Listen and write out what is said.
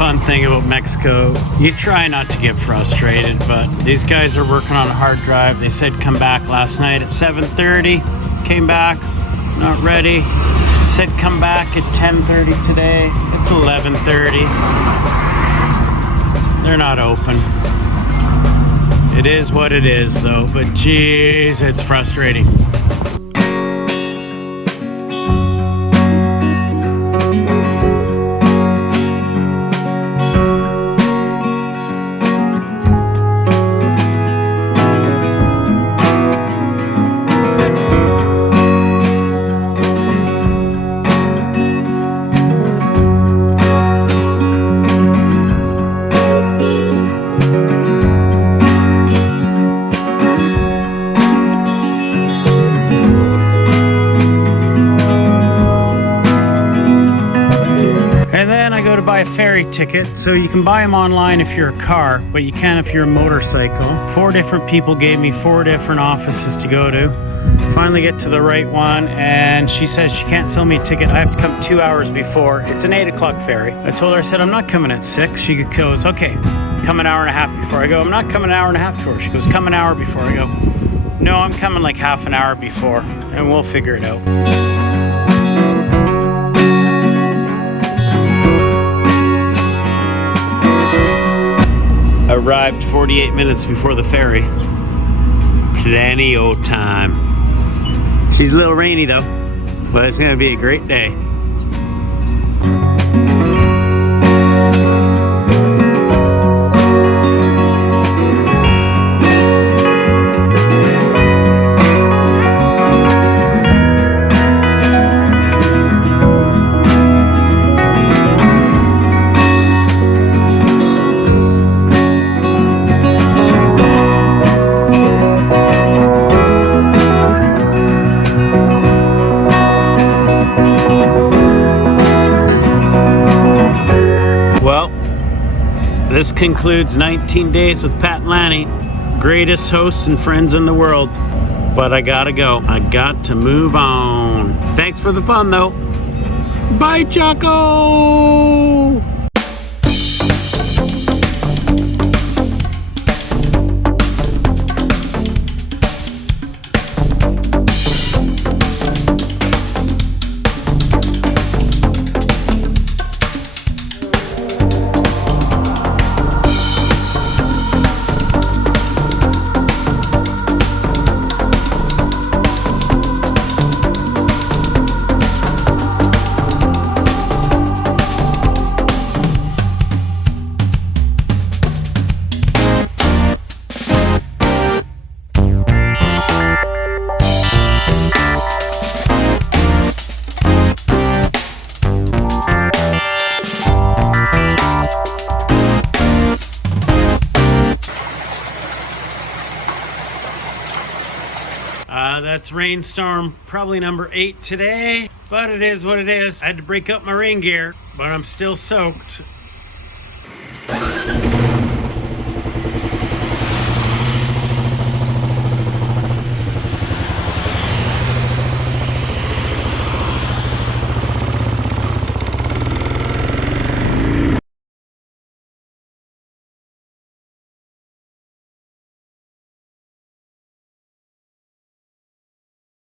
fun thing about Mexico. You try not to get frustrated, but these guys are working on a hard drive. They said come back last night at 7:30. Came back, not ready. Said come back at 10:30 today. It's 11:30. They're not open. It is what it is though, but geez, it's frustrating. A ferry ticket, so you can buy them online if you're a car, but you can't if you're a motorcycle. 4 different people gave me 4 different offices to go to. Finally get to the right one, and she says she can't sell me a ticket. I have to come 2 hours before. It's an 8 o'clock ferry. I told her, I said, I'm not coming at 6. She goes, okay, come an hour and a half before. I go, I'm not coming an hour and a half before. She goes, come an hour before. I go, no, I'm coming like half an hour before, and we'll figure it out. Arrived 48 minutes before the ferry. Plenty of time. She's a little rainy though, but it's gonna be a great day. This concludes 19 days with Pat and Lani, greatest hosts and friends in the world. But I gotta go. I got to move on. Thanks for the fun though. Bye, Choco! That's rainstorm probably number 8 today, but it is what it is. I had to break up my rain gear, but I'm still soaked.